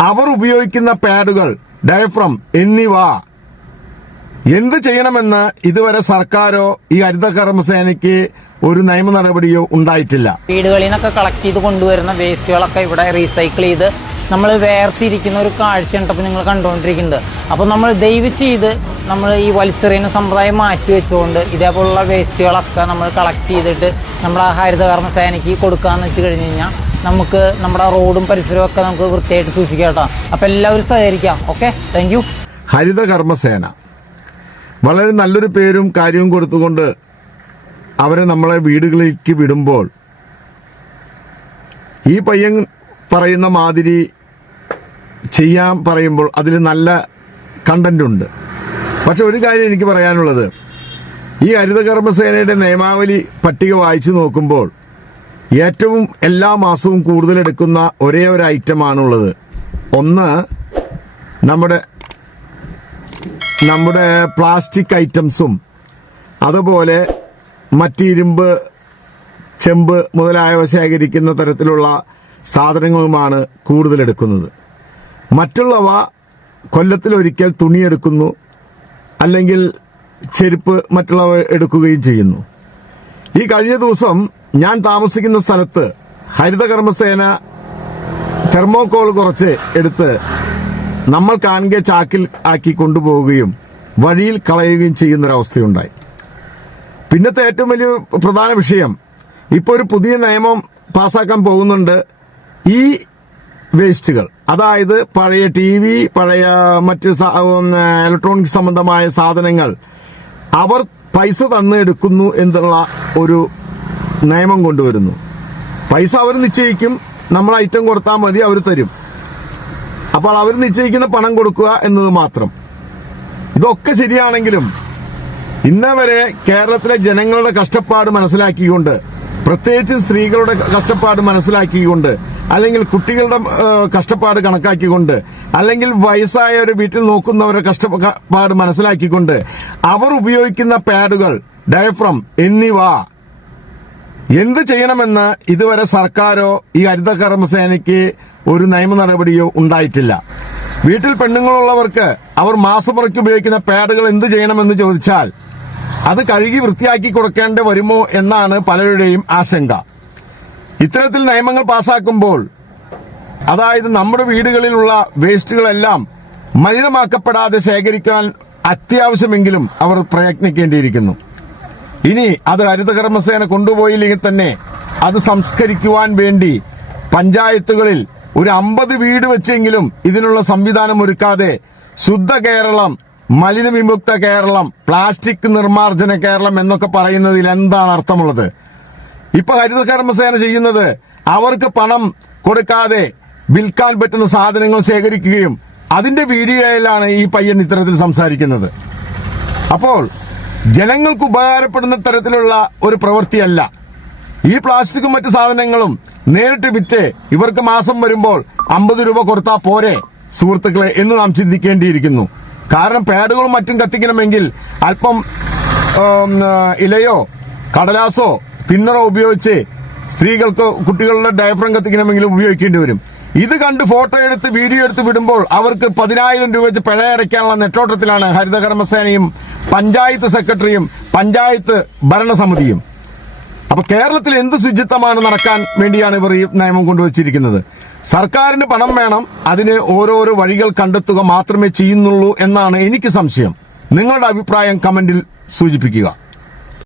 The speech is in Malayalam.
അവർ ഉപയോഗിക്കുന്ന പാഡുകൾ ഡയഫ്രം എന്നിവ എന്ത് ചെയ്യണമെന്ന് ഇതുവരെ സർക്കാരോ ഈ ഹരിത കർമ്മസേനയ്ക്ക് ഒരു നിയമ നടപടിയോ ഉണ്ടായിട്ടില്ല. വീടുകളിൽ നിന്നൊക്കെ കളക്ട് ചെയ്ത് കൊണ്ടുവരുന്ന വേസ്റ്റുകളൊക്കെ ഇവിടെ റീസൈക്കിൾ ചെയ്ത് നമ്മൾ വേർത്തിരിക്കുന്ന ഒരു കാഴ്ച ഉണ്ടപ്പോൾ നിങ്ങൾ കണ്ടുകൊണ്ടിരിക്കുന്നുണ്ട് അപ്പോൾ നമ്മൾ ദയവ് ചെയ്ത് നമ്മൾ ഈ വലിച്ചെറിയുന്ന സമ്പ്രദായം മാറ്റി വെച്ചുകൊണ്ട് ഇതേപോലുള്ള വേസ്റ്റുകളൊക്കെ നമ്മൾ കളക്ട് ചെയ്തിട്ട് നമ്മൾ ആ ഹരിതകർമ്മ സേനയ്ക്ക് കൊടുക്കാന്ന് വെച്ച് കഴിഞ്ഞു കഴിഞ്ഞാൽ നമുക്ക് നമ്മുടെ റോഡും പരിസരവും ഒക്കെ നമുക്ക് വൃത്തിയായിട്ട് സൂക്ഷിക്കാം കേട്ടോ. അപ്പോൾ എല്ലാവരും സഹകരിക്കാം okay thank you Haritha Karmasena. വളരെ നല്ലൊരു പേരും കാര്യവും കൊടുത്തുകൊണ്ട് അവരെ നമ്മളെ വീടുകളിലേക്ക് വിടുമ്പോൾ ഈ പയ്യൻ പറയുന്ന മാതിരി ചെയ്യാൻ പറയുമ്പോൾ അതിൽ നല്ല കണ്ടന്റ് ഉണ്ട്. പക്ഷെ ഒരു കാര്യം എനിക്ക് പറയാനുള്ളത്. ഈ ഹരിതകർമ്മസേനയുടെ നിയമാവലി പട്ടിക വായിച്ചു നോക്കുമ്പോൾ ഏറ്റവും എല്ലാ മാസവും കൂടുതൽ എടുക്കുന്ന ഒരേ ഒരു ഐറ്റമാണുള്ളത്. ഒന്ന് നമ്മുടെ നമ്മുടെ പ്ലാസ്റ്റിക് ഐറ്റംസും അതുപോലെ മറ്റ് ഇരുമ്പ് ചെമ്പ് മുതലായവ ശേഖരിക്കുന്ന തരത്തിലുള്ള സാധനങ്ങളുമാണ് കൂടുതൽ എടുക്കുന്നത്. മറ്റുള്ളവ കൊല്ലത്തിലൊരിക്കൽ തുണിയെടുക്കുന്നു അല്ലെങ്കിൽ ചെരുപ്പ് മറ്റുള്ളവ എടുക്കുകയും ചെയ്യുന്നു. ഈ കഴിഞ്ഞ ദിവസം ഞാൻ താമസിക്കുന്ന സ്ഥലത്ത് ഹരിതകർമ്മസേന തെർമോകോൾ കുറച്ച് എടുത്ത് നമ്മൾ കാണുക ചാക്കിൽ ആക്കി കൊണ്ടുപോവുകയും വഴിയിൽ കളയുകയും ചെയ്യുന്നൊരവസ്ഥയുണ്ടായി. പിന്നത്തെ ഏറ്റവും വലിയ പ്രധാന വിഷയം ഇപ്പോൾ ഒരു പുതിയ നിയമം പാസ്സാക്കാൻ പോകുന്നുണ്ട് ഈ വേസ്റ്റുകൾ. അതായത് പഴയ ടി വി പഴയ മറ്റ് ഇലക്ട്രോണിക് സംബന്ധമായ സാധനങ്ങൾ അവർ പൈസ തന്നെടുക്കുന്നു എന്നുള്ള ഒരു നിയമം കൊണ്ടുവരുന്നു. പൈസ അവർ നിശ്ചയിക്കും നമ്മൾ ഐറ്റം കൊടുത്താൽ മതി അവർ തരും. അപ്പോൾ അവർ നിശ്ചയിക്കുന്ന പണം കൊടുക്കുക എന്നത് മാത്രം. ഇതൊക്കെ ശരിയാണെങ്കിലും ഇന്നവരെ കേരളത്തിലെ ജനങ്ങളുടെ കഷ്ടപ്പാട് മനസ്സിലാക്കിക്കൊണ്ട് പ്രത്യേകിച്ച് സ്ത്രീകളുടെ കഷ്ടപ്പാട് മനസ്സിലാക്കിക്കൊണ്ട് അല്ലെങ്കിൽ കുട്ടികളുടെ കഷ്ടപ്പാട് കണക്കാക്കിക്കൊണ്ട് അല്ലെങ്കിൽ വയസ്സായ ഒരു വീട്ടിൽ നോക്കുന്നവരുടെ കഷ്ടപ്പാട് മനസ്സിലാക്കിക്കൊണ്ട് അവർ ഉപയോഗിക്കുന്ന പാഡുകൾ ഡയഫ്രം എന്നിവ എന്ത് ചെയ്യണമെന്ന് ഇതുവരെ സർക്കാരോ ഈ ഹരിത കർമ്മസേനയ്ക്ക് ഒരു നിയമ നടപടിയോ ഉണ്ടായിട്ടില്ല. വീട്ടിൽ പെണ്ണുങ്ങളുള്ളവർക്ക് അവർ മാസമുറയ്ക്ക് ഉപയോഗിക്കുന്ന പാഡുകൾ എന്ത് ചെയ്യണമെന്ന് ചോദിച്ചാൽ അത് കഴുകി വൃത്തിയാക്കി കൊടുക്കേണ്ടി വരുമോ എന്നാണ് പലരുടെയും ആശങ്ക. ഇത്തരത്തിൽ നിയമങ്ങൾ പാസാക്കുമ്പോൾ അതായത് നമ്മുടെ വീടുകളിലുള്ള വേസ്റ്റുകളെല്ലാം മലിനമാക്കപ്പെടാതെ ശേഖരിക്കാൻ അത്യാവശ്യമെങ്കിലും അവർ പ്രയത്നിക്കേണ്ടിയിരിക്കുന്നു. ഇനി അത് ഹരിതകർമ്മസേന കൊണ്ടുപോയില്ലെങ്കിൽ തന്നെ അത് സംസ്കരിക്കുവാൻ വേണ്ടി പഞ്ചായത്തുകളിൽ ഒരു അമ്പത് വീട് വെച്ചെങ്കിലും ഇതിനുള്ള സംവിധാനം ഒരുക്കാതെ ശുദ്ധ കേരളം മലിനവിമുക്ത കേരളം പ്ലാസ്റ്റിക് നിർമ്മാർജന കേരളം എന്നൊക്കെ പറയുന്നതിൽ എന്താണ് അർത്ഥമുള്ളത്? ഇപ്പൊ ഹരിതകർമ്മസേന ചെയ്യുന്നത് അവർക്ക് പണം കൊടുക്കാതെ വിൽക്കാൻ പറ്റുന്ന സാധനങ്ങൾ ശേഖരിക്കുകയും അതിന്റെ വീഡിയോയിലാണ് ഈ പയ്യൻ ഇത്തരത്തിൽ സംസാരിക്കുന്നത്. അപ്പോൾ ജനങ്ങൾക്ക് ഉപകാരപ്പെടുന്ന തരത്തിലുള്ള ഒരു പ്രവൃത്തിയല്ല. ഈ പ്ലാസ്റ്റിക്കും മറ്റു സാധനങ്ങളും നേരിട്ട് വിറ്റ് ഇവർക്ക് മാസം വരുമ്പോൾ അമ്പത് രൂപ കൊടുത്താൽ പോരെ സുഹൃത്തുക്കളെ എന്ന് നാം ചിന്തിക്കേണ്ടിയിരിക്കുന്നു. കാരണം പാഡുകളും മറ്റും കത്തിക്കണമെങ്കിൽ അല്പം ഇലയോ കടലാസോ തിന്നറോ ഉപയോഗിച്ച് സ്ത്രീകൾക്ക് കുട്ടികളുടെ ഡയഫ്രം കത്തിക്കണമെങ്കിലും ഉപയോഗിക്കേണ്ടി വരും. ഇത് കണ്ട് ഫോട്ടോ എടുത്ത് വീഡിയോ എടുത്ത് വിടുമ്പോൾ അവർക്ക് പതിനായിരം രൂപ വെച്ച് പിഴ അടയ്ക്കാനുള്ള നെട്ടോട്ടത്തിലാണ് ഹരിതകർമ്മസേനയും പഞ്ചായത്ത് സെക്രട്ടറിയും പഞ്ചായത്ത് ഭരണസമിതിയും. അപ്പൊ കേരളത്തിൽ എന്ത് ശുചിത്വമാണ് നടക്കാൻ വേണ്ടിയാണ് ഇവർ ഈ നിയമം കൊണ്ടുവച്ചിരിക്കുന്നത്? സർക്കാരിന് പണം വേണം അതിന് ഓരോരോ വഴികൾ കണ്ടെത്തുക മാത്രമേ ചെയ്യുന്നുള്ളൂ എന്നാണ് എനിക്ക് സംശയം. നിങ്ങളുടെ അഭിപ്രായം കമന്റിൽ സൂചിപ്പിക്കുക.